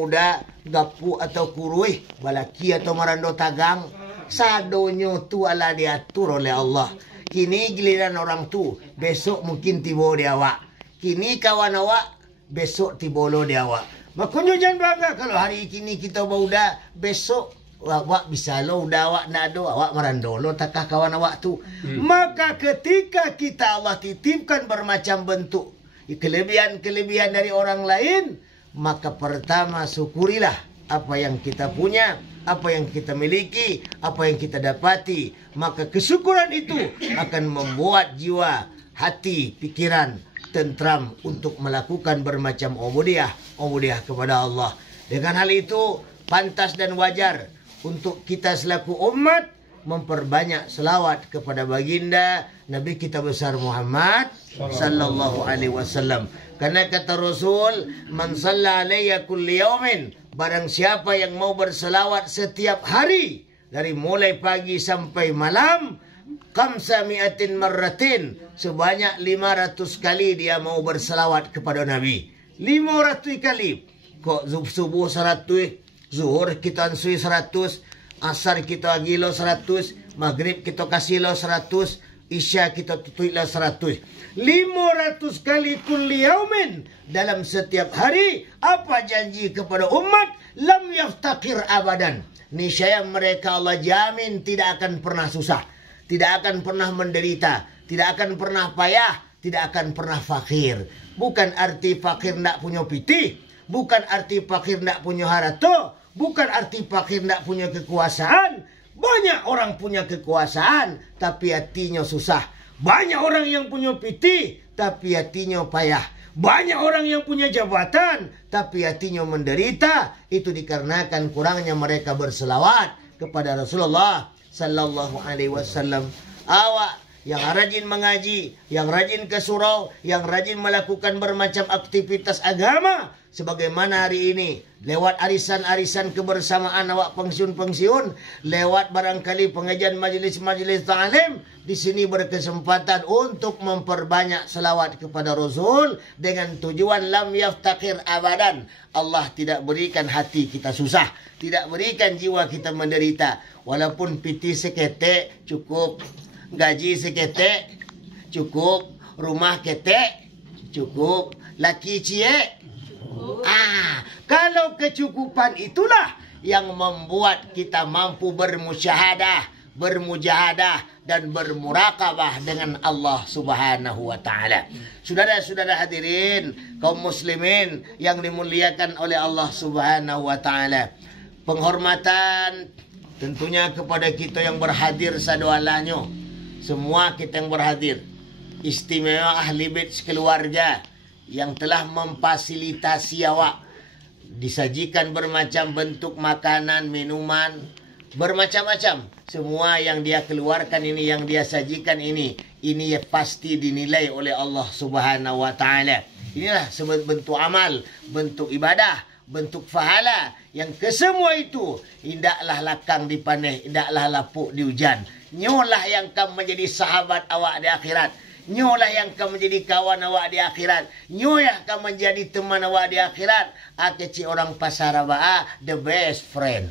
muda gapu atau kurui, balaki atau marando tagang, sadonyo tu ala diatur oleh Allah. Kini giliran orang tu, besok mungkin tibo dia awak. Kini kawan awak, besok tibolo dia awak. Makanya jangan bangga kalau hari kini kita bauda, besok awak bisa lo udah awak nak do, awak marando lo takah kawan awak tu. Maka ketika kita Allah titipkan bermacam bentuk kelebihan-kelebihan dari orang lain, maka pertama syukurilah apa yang kita punya, apa yang kita miliki, apa yang kita dapati. Maka kesyukuran itu akan membuat jiwa, hati, pikiran tentram untuk melakukan bermacam ubudiyah kepada Allah. Dengan hal itu pantas dan wajar untuk kita selaku umat memperbanyak selawat kepada baginda Nabi kita besar Muhammad sallallahu alaihi wasallam. Karena kata Rasul, man shalla alayya kulli yaumin, barang siapa yang mau berselawat setiap hari dari mulai pagi sampai malam, khamsami'atin marratin, sebanyak 500 kali dia mau berselawat kepada Nabi. 500 kali. Kok subuh 100, zuhur kita ansui 100, asar kita agilo 100, maghrib kita kasih lo 100, isya kita tutui lo 100. 500 kali kulli yaumin dalam setiap hari. Apa janji kepada umat? Lam yaftaqir abadan. Niscaya mereka Allah jamin tidak akan pernah susah, tidak akan pernah menderita, tidak akan pernah payah, tidak akan pernah fakir. Bukan arti fakir tidak punya piti, bukan arti fakir tidak punya harato, bukan arti fakir tidak punya kekuasaan. Banyak orang punya kekuasaan tapi hatinya susah. Banyak orang yang punya piti tapi hatinya payah. Banyak orang yang punya jabatan tapi hatinya menderita. Itu dikarenakan kurangnya mereka berselawat kepada Rasulullah sallallahu alaihi wasallam. Awak yang rajin mengaji, yang rajin ke surau, yang rajin melakukan bermacam aktivitas agama, sebagaimana hari ini lewat arisan-arisan kebersamaan awak pensiun-pensiun, lewat barangkali pengajian majlis-majlis ta'lim, di sini berkesempatan untuk memperbanyak selawat kepada Rasul dengan tujuan lam yaftaqir abadan. Allah tidak berikan hati kita susah, tidak berikan jiwa kita menderita. Walaupun piti seketek cukup, gaji seketek cukup, rumah ketek cukup, laki cie. Kalau kecukupan itulah yang membuat kita mampu bermusyahadah, bermujahadah dan bermurakabah dengan Allah Subhanahu wa taala. Saudara-saudara hadirin kaum muslimin yang dimuliakan oleh Allah Subhanahu wa taala. Penghormatan tentunya kepada kita yang berhadir sadoalanya. Semua kita yang berhadir. Istimewa ahli bait keluarga yang telah memfasilitasi awak. Disajikan bermacam bentuk makanan, minuman, bermacam-macam. Semua yang dia keluarkan ini, yang dia sajikan ini pasti dinilai oleh Allah Subhanahu wa taala. Inilah sebagai bentuk amal, bentuk ibadah, bentuk pahala yang kesemua itu indaklah lakang dipaneh, indaklah lapuk di hujan. Nyolah yang akan menjadi sahabat awak di akhirat. Nyolah yang akan menjadi kawan awak di akhirat. Nyolah akan menjadi teman awak di akhirat. Kecil orang pasar awak, the best friend.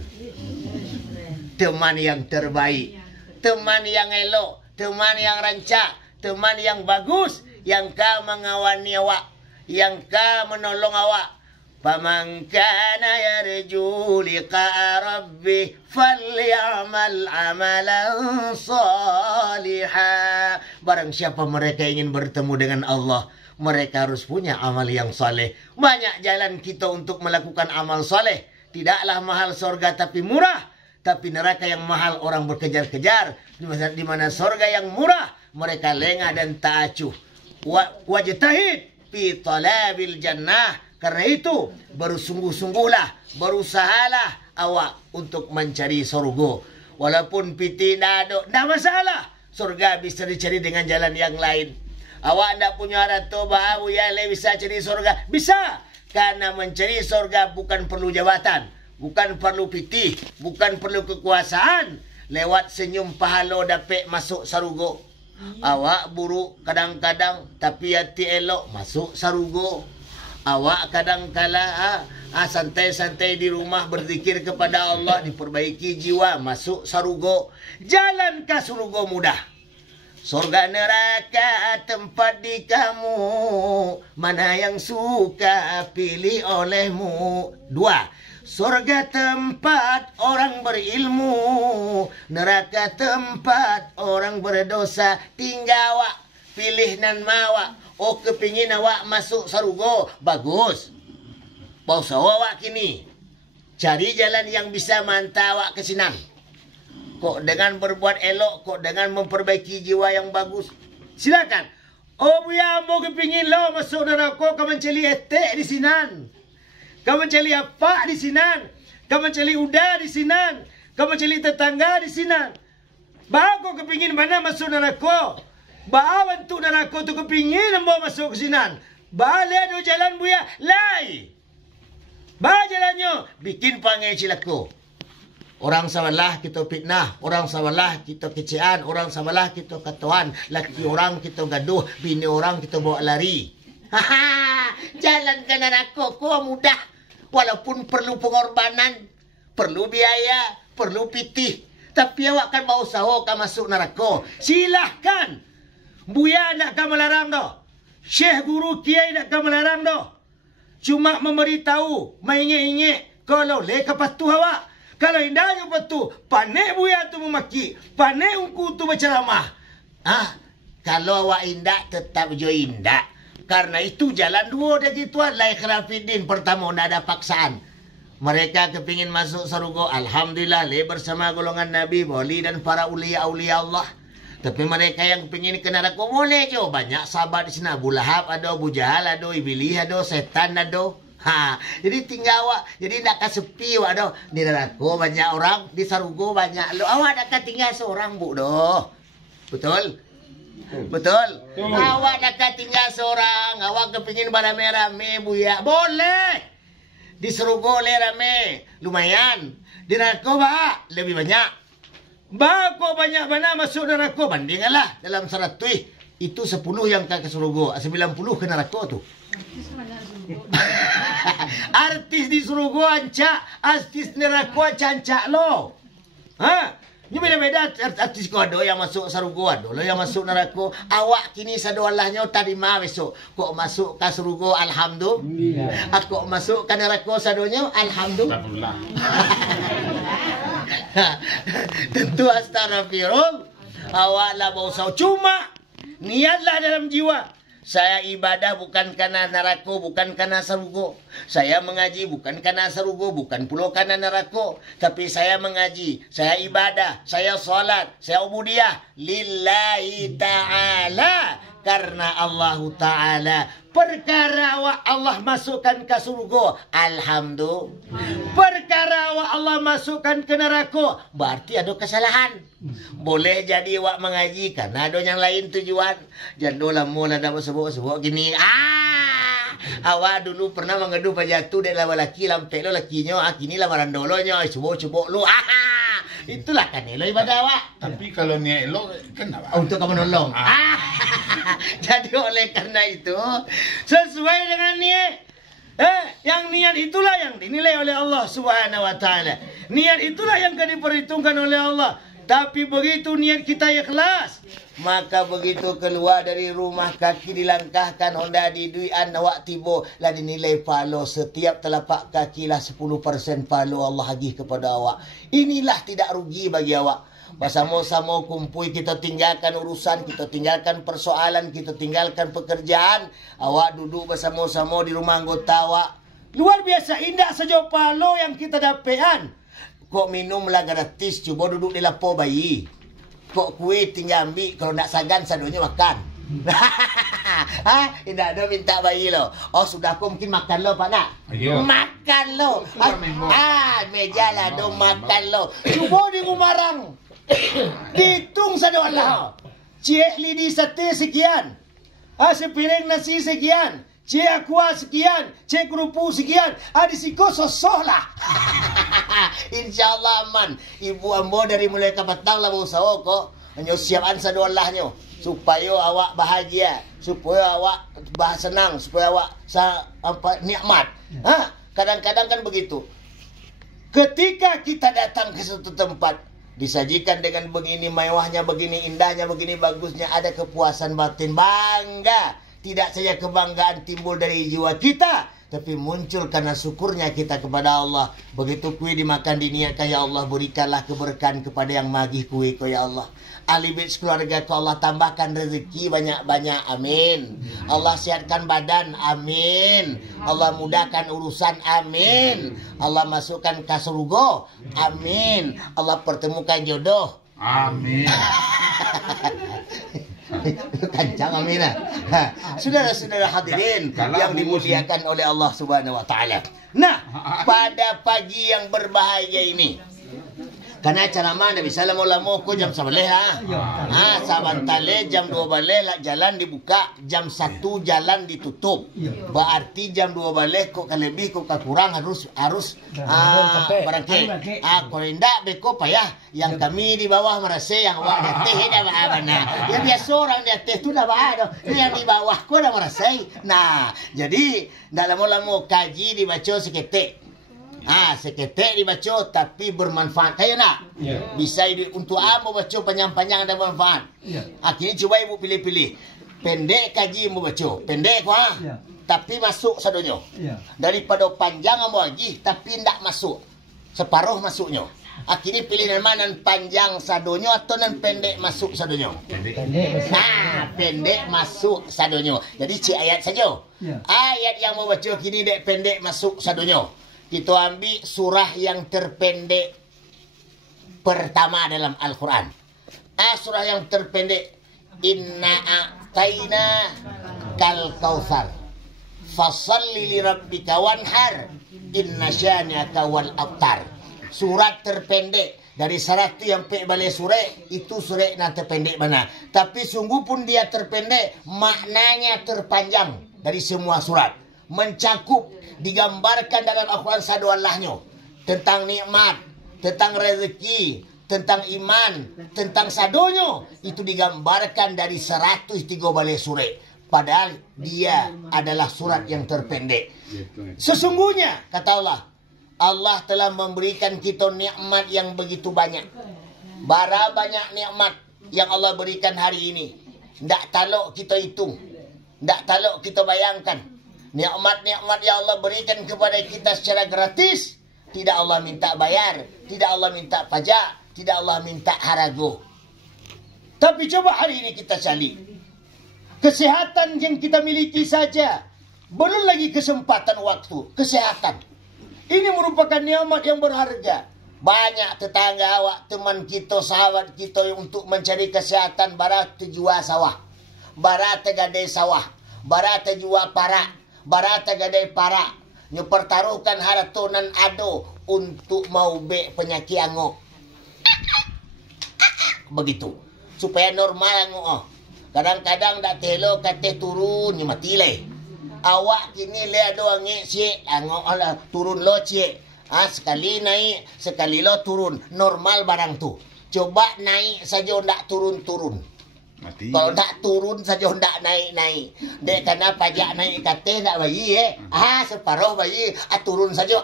Teman yang terbaik, teman yang elok, teman yang rancak, teman yang bagus, yang akan mengawani awak, yang akan menolong awak. Faman kana yarju liqa'a rabbih falyamal amalan salihah. Barang siapa mereka ingin bertemu dengan Allah, mereka harus punya amal yang saleh. Banyak jalan kita untuk melakukan amal saleh. Tidaklah mahal surga tapi murah, tapi neraka yang mahal orang berkejar-kejar. Di mana surga yang murah mereka lengah dan tak acuh. Wajtahid fi talabil jannah. Karena itu bersungguh-sungguhlah, berusahalah awak untuk mencari surga. Walaupun piti tidak masalah, surga bisa dicari dengan jalan yang lain. Awak tidak punya harta bahawa ya bisa cari surga, bisa. Karena mencari surga bukan perlu jabatan, bukan perlu piti, bukan perlu kekuasaan. Lewat senyum pahalo dapat masuk surga. Awak buruk kadang-kadang tapi hati elok masuk surga. Awak kadang-kala santai-santai di rumah berzikir kepada Allah, diperbaiki jiwa, masuk sarugo. Jalan ke surugo mudah. Surga neraka tempat di kamu, mana yang suka pilih olehmu. 2. Surga tempat orang berilmu, neraka tempat orang berdosa. Tinggal awak pilih nan mawa. Oh, kepingin awak masuk sarugo, bagus. Pausa awak kini cari jalan yang bisa mantau awak ke sinan. Kok dengan berbuat elok, kok dengan memperbaiki jiwa yang bagus. Silakan. Oh buya, mau kepingin lo masuk neraka, kau mencari etek di sinan. Kau mencari apa di sinan? Kau mencari udah di sinan. Kau mencari tetangga di sinan. Bah kau kepingin mana masuk neraka? Bah bentuk neraka tu kepingin mau masuk ke sinan. Bah lihat jalan buya, lai. Bah jalannya, bikin panggil cilaku. Orang sabalah kita fitnah, orang sabalah kita kecean, orang sabalah kita katuan, laki orang kita gaduh, bini orang kita bawa lari. Haha, jalan ke neraka kau mudah. Walaupun perlu pengorbanan, perlu biaya, perlu pitih. Tapi awak kan mau usaha kan masuk neraka. Silahkan. Buya nak kan melarang dah. Syekh guru kiai nak kan melarang dah. Cuma memberitahu, mengingik-ingik. Kalau leka patuh awak. Kalau indahnya patuh, panik buya tu memaki. Panik ungku tu berceramah. Kalau awak indah, tetap jo indah. Karena itu jalan dua dah gituan. Lai khilafidin. Pertama, tidak ada paksaan. Mereka kepingin masuk sarugo. Alhamdulillah, bersama golongan Nabi, wali dan para ulia-ulia Allah. Tapi mereka yang kepingin ke neraka boleh je. Banyak sahabat di sana. Abu Lahab ada, Abu Jahal ada, Iblis ada, setan ada. Jadi tinggal awak. Jadi nak sepi awak dah. Di neraka banyak orang, di sarugo banyak lo. Awak nak tinggal seorang bu doh. Betul? Betul? Awak nak tinggal seorang. Awak kepingin beramai-ramai buya. Boleh. Di sarugo le rame. Lumayan. Di neraka bah lebih banyak. Bako banyak mana masuk neraka, bandinglah dalam 100 itu 10 yang ke surga, 90 ke neraka tu. Artis di surga ancak, artis neraka cancak lo. Ini beda-beda artis kau ada yang masuk surga, ada lo yang masuk neraka. Awak kini sadu Allahnya terima besok. Kok masuk ke surga alhamdulillah. Kok masuk ke neraka sadonya alhamdulillah. Tentu astagfirullah. Awaklah berusaha. Cuma niatlah dalam jiwa. Saya ibadah bukan karena neraka, bukan karena sarugo. Saya mengaji bukan karena sarugo, bukan pula karena neraka. Tapi saya mengaji, saya ibadah, saya solat, saya ubudiyah lillahi ta'ala. Karena Allah Ta'ala. Perkara Allah masukkan ke surga, alhamdulillah. Perkara Allah masukkan ke neraka, berarti ada kesalahan. Boleh jadi awak mengaji karena ada yang lain tujuan. Jangan mula dah sebut-sebut gini. Awak dulu pernah mengeduh pajatu dari laki lampe lo lakinya, kini lamaran dolonya, sebut-sebut lo. Itulah kan elo ibadah awak. Tapi kalau niat elo kenapa? Untuk kamu nolong. Jadi oleh karena itu sesuai dengan niat. Yang niat itulah yang dinilai oleh Allah Subhanahu wa taala. Niat itulah yang akan diperhitungkan oleh Allah. Tapi begitu niat kita ikhlas, maka begitu keluar dari rumah kaki dilangkahkan Honda di duian awak tiba lah dinilai palo setiap telapak kaki lah 10% palo Allah agih kepada awak. Inilah tidak rugi bagi awak. Bersama-sama kumpul kita tinggalkan urusan, kita tinggalkan persoalan, kita tinggalkan pekerjaan. Awak duduk bersama-sama di rumah anggota awak. Luar biasa indah saja palo yang kita dapatkan. Kok minumlah gratis, cuba duduk di lapo bayi. Kok kue tinggal ambil, kalau nak sagan sadonya makan. Tidak ada minta bayi lo. Oh sudah aku mungkin makan lo pak nak. Makan lo. Meja lah do makan lo. Cuba di Ngumarang. Dihitung sado Allah. Cik lidi sate sekian. Sepiring nasi sekian. Cik aqua sekian, cik kerupuk sekian. Di siko sosoh lah. InsyaAllah aman. Ibu ambo dari mulai ke petang lah berusaha kok. Hanya siapkan sadu Allahnya. Supaya awak bahagia. supaya awak senang, supaya awak nikmat. Kadang-kadang kan begitu. Ketika kita datang ke suatu tempat, disajikan dengan begini mewahnya, begini indahnya, begini bagusnya, ada kepuasan batin, bangga. Tidak saja kebanggaan timbul dari jiwa kita, tapi muncul karena syukurnya kita kepada Allah. Begitu kue dimakan diniatkan, ya Allah berikanlah keberkahan kepada yang magih kue, ya Allah. Ahli bait keluarga ku Allah tambahkan rezeki banyak-banyak, amin. Allah sihatkan badan, amin. Allah mudahkan urusan, amin. Allah masukkan ke surga, amin. Allah pertemukan jodoh, amin. Kancang, amin. Saudara-saudara hadirin yang dimuliakan oleh Allah Subhanahu wa taala. Nah, pada pagi yang berbahagia ini, karena ceramah Nabi sallallahu alaihi wasallam ko jam 11 sabantale jam 12 lah jalan dibuka, jam 1 jalan ditutup. Berarti jam 12 kok lebih kok kurang harus barangke. Kalau tidak beko payah. Yang kami di bawah merasa yang awak di atas dah mana. Ya biasa orang di atas tu dah ada. Yang di bawah ko dah merasa. Nah, jadi dalam lama kaji dibaca seketik. Seketik dibaca tapi bermanfaat. Kayak nak? Bisa untuk apa baca panjang-panjang dan bermanfaat? Kini coba ibu pilih-pilih. Pendek kaji mau baca. Pendek tapi masuk sadonyo. Daripada panjang mau lagi tapi tidak masuk. Separuh masuknya. Akhirnya pilih mana panjang sadonyo atau nan pendek masuk sadonyo. Pendek masuk sadonyo. Jadi ayat saja. Ayat yang mau baca kini dek pendek masuk sadonyo. Kita ambil surah yang terpendek pertama dalam Al-Quran. Surah yang terpendek. Inna a'tayna kal kautsar. Fasalli li rabbika wanhar. Inna syani'aka wal abtar. Surat terpendek. Dari 100 yang balik surat, itu surat yang terpendek mana. Tapi sungguh pun dia terpendek, maknanya terpanjang dari semua surat. Mencakup, digambarkan dalam Al-Quran sadu Allahnya tentang nikmat, tentang rezeki, tentang iman, tentang sadonyo. Itu digambarkan dari 103 balik surat. Padahal dia adalah surat yang terpendek. Sesungguhnya, kata Allah, Allah telah memberikan kita nikmat yang begitu banyak. Bara banyak nikmat yang Allah berikan hari ini. Tidak taluk kita hitung. Tidak taluk kita bayangkan. Nikmat-nikmat yang Allah berikan kepada kita secara gratis. Tidak Allah minta bayar. Tidak Allah minta pajak. Tidak Allah minta harago. Tapi coba hari ini kita cari. Kesehatan yang kita miliki saja. Belum lagi kesempatan waktu. Kesehatan. Ini merupakan nikmat yang berharga. Banyak tetangga awak, teman kita, sahabat kita untuk mencari kesehatan. Barat terjual sawah. Barat tergadai sawah. Barat terjual parak. Barata gadai para nyepertaruhkan haratonan ado untuk mau be penyakit angok. Begitu. Supaya normal angok. Kadang-kadang dak telo kate turun ni mati le. Awak kini le ado angik cik angok ala turun lo cik. Sekali naik, sekali lo turun. Normal barang tu. Coba naik saja ndak turun-turun. Mati. Kalau tak turun saja tak naik-naik. Dek karena pajak naik kate tak bayi separuh bayi turun saja.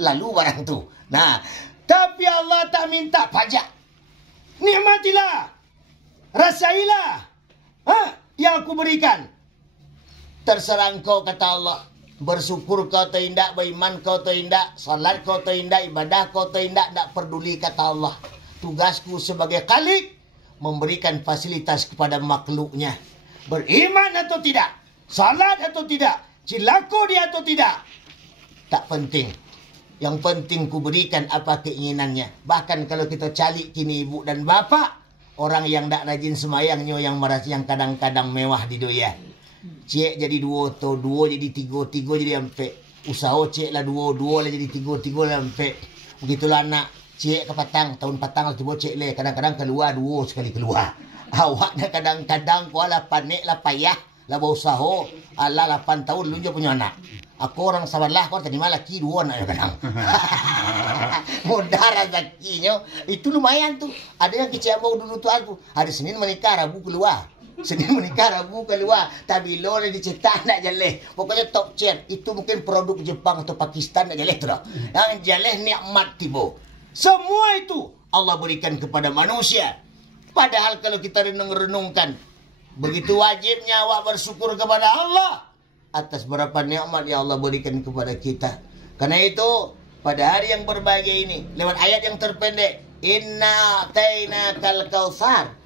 Lalu barang tu. Nah, tapi Allah tak minta pajak. Nikmatilah. Rasailah. Yang aku berikan. Terserah kau kata Allah. Bersyukur kau atau tidak, beriman kau atau tidak, salat kau atau tidak, ibadah kau atau tidak, tak peduli kata Allah. Tugasku sebagai Khalik memberikan fasilitas kepada makhluknya. Beriman atau tidak, salat atau tidak, cilako dia atau tidak, tak penting. Yang penting ku berikan apa keinginannya. Bahkan kalau kita calik kini ibu dan bapa, orang yang tak rajin semayangnya, yang merasa yang kadang-kadang mewah di doya. Cik jadi 2 atau 2 jadi 3, 3 jadi sampai. Usaha cik lah 2 lah jadi 3 lah sampai. Begitulah anak. Cik ke patang, tahun patang lah tiba cik le. Kadang-kadang keluar 2 sekali keluar. Awaknya kadang-kadang ku lah panik lah payah. Lah berusaha. Alah 8 tahun lu je punya anak. Aku orang sabarlah kau terima laki 2 anak kadang. Mudah rezekinya. Itu lumayan tu. Ada yang kecewa dulu tu aku. Hari Senin menikah, Rabu keluar. Seni menikah Rabu keluar. Tapi lo ni dicetak nak jaleh. Pokoknya top chair. Itu mungkin produk Jepang atau Pakistan nak jaleh tu dah. Yang jaleh nikmat tiba. Semua itu Allah berikan kepada manusia. Padahal kalau kita renung-renungkan, begitu wajibnya awak bersyukur kepada Allah atas berapa nikmat yang Allah berikan kepada kita. Karena itu, pada hari yang berbahagia ini, lewat ayat yang terpendek, Inna atainakal kautsar.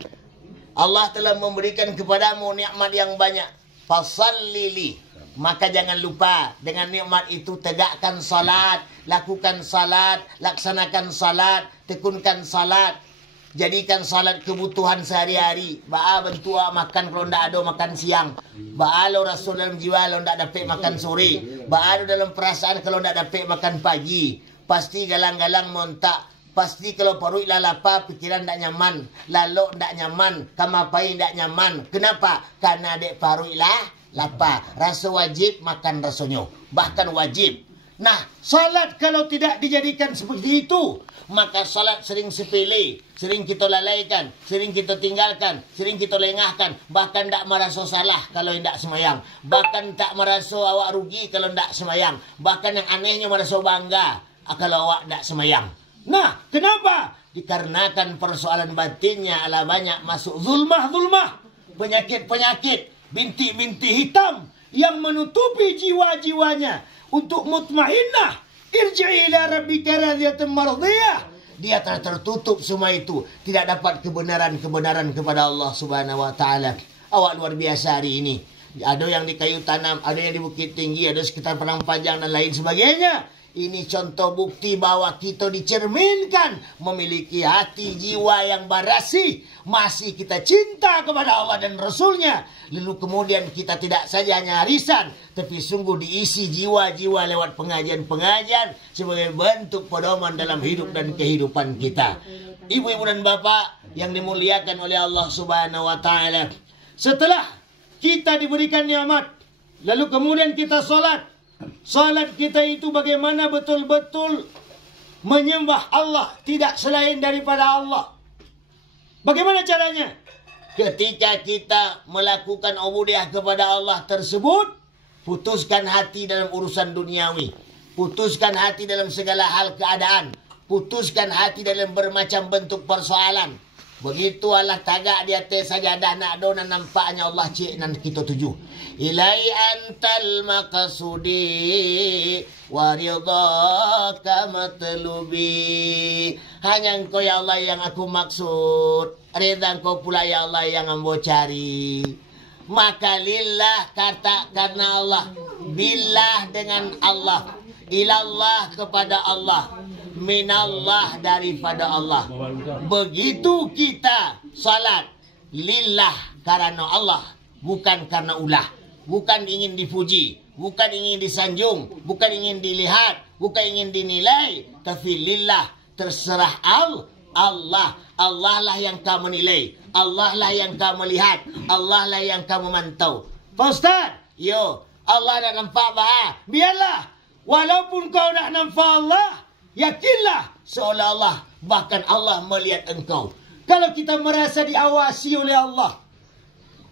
Allah telah memberikan kepadamu nikmat yang banyak. Fasallili. Maka jangan lupa dengan nikmat itu tegakkan salat, lakukan salat, laksanakan salat, tekunkan salat. Jadikan salat kebutuhan sehari-hari. Ba'a bantu makan kalau ndak ada makan siang. Ba'a lo rasul dalam jiwa kalau ndak dapat makan sore. Ba'a lo dalam perasaan kalau ndak dapat makan pagi. Pasti galang-galang montak. Pasti kalau perut lah lapar, pikiran tak nyaman. Lalu tak nyaman, kamapai tak nyaman. Kenapa? Karena dek perut lah lapar. Rasa wajib, makan rasanya. Bahkan wajib. Nah, salat kalau tidak dijadikan seperti itu, maka salat sering sepele, sering kita lalaikan, sering kita tinggalkan, sering kita lengahkan. Bahkan tak merasa salah kalau tidak semayang. Bahkan tak merasa awak rugi kalau tidak semayang. Bahkan yang anehnya merasa bangga kalau awak tidak semayang. Nah, kenapa? Dikarenakan persoalan batinnya adalah banyak masuk zulmah-zulmah, penyakit-penyakit, bintik-bintik hitam yang menutupi jiwa-jiwanya untuk mutmainnah. Irji'i ila rabbika radiyatan mardiyah. Dia telah tertutup semua itu, tidak dapat kebenaran-kebenaran kepada Allah Subhanahu wa taala. Awak luar biasa hari ini. Ada yang di kayu tanam, ada yang di Bukit Tinggi, ada sekitar Padang Panjang dan lain sebagainya. Ini contoh bukti bahwa kita dicerminkan memiliki hati jiwa yang barasi. Masih kita cinta kepada Allah dan Rasulnya. Lalu kemudian kita tidak saja hanya arisan, tapi sungguh diisi jiwa-jiwa lewat pengajian-pengajian sebagai bentuk pedoman dalam hidup dan kehidupan kita. Ibu-ibu dan bapak yang dimuliakan oleh Allah Subhanahu wa taala. Setelah kita diberikan nikmat, lalu kemudian kita salat. Salat kita itu bagaimana betul-betul menyembah Allah, tidak selain daripada Allah. Bagaimana caranya? Ketika kita melakukan ubudiyah kepada Allah tersebut, putuskan hati dalam urusan duniawi, putuskan hati dalam segala hal keadaan, putuskan hati dalam bermacam bentuk persoalan. Begitu Allah tagak di atas sajadah nak do dan nampaknya Allah cik nan kita tuju. Ilai antal maqsudi wa ridhaka matlubi. Hanya engkau ya Allah yang aku maksud, ridha engkau pula ya Allah yang ambo cari. Maka lillah kata karena Allah, billah dengan Allah, ilallah kepada Allah, minallah daripada Allah. Begitu kita salat lillah karena Allah, bukan karena ulah, bukan ingin dipuji, bukan ingin disanjung, bukan ingin dilihat, bukan ingin dinilai, tapi lillah, terserah Allah. Allah lah yang kamu menilai, Allah lah yang kamu melihat, Allah lah yang kamu mantau. Pak Ustaz, yo, Allah nak nampak bah, biarlah. Walaupun kau nak nampak Allah, yakinlah seolah-olah bahkan Allah melihat engkau. Kalau kita merasa diawasi oleh Allah,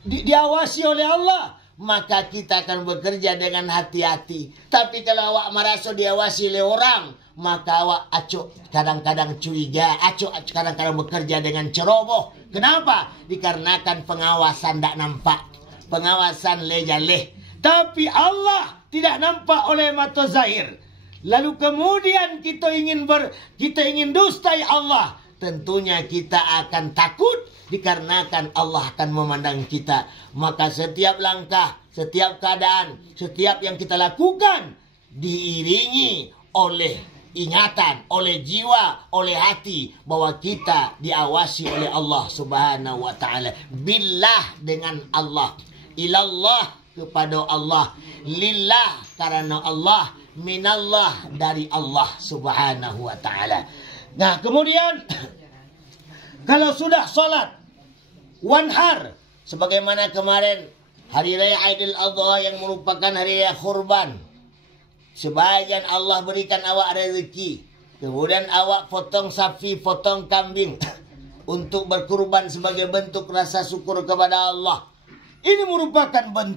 diawasi oleh Allah, maka kita akan bekerja dengan hati-hati. Tapi kalau awak merasa diawasi oleh orang, maka awak acuk kadang-kadang curiga, acuk kadang-kadang bekerja dengan ceroboh. Kenapa? Dikarenakan pengawasan tak nampak, pengawasan lejaleh. Tapi Allah tidak nampak oleh mata zahir. Lalu kemudian kita ingin dustai Allah, tentunya kita akan takut dikarenakan Allah akan memandang kita. Maka setiap langkah, setiap keadaan, setiap yang kita lakukan diiringi oleh ingatan, oleh jiwa, oleh hati bahwa kita diawasi oleh Allah Subhanahu wa taala. Billah dengan Allah, ilallah kepada Allah, lillah karena Allah, minallah dari Allah Subhanahu wa taala. Nah, kemudian kalau sudah salat wanhar, sebagaimana kemarin hari raya Aidil Adha yang merupakan hari raya kurban, sebagian Allah berikan awak rezeki, kemudian awak potong sapi, potong kambing untuk berkurban sebagai bentuk rasa syukur kepada Allah. Ini merupakan bentuk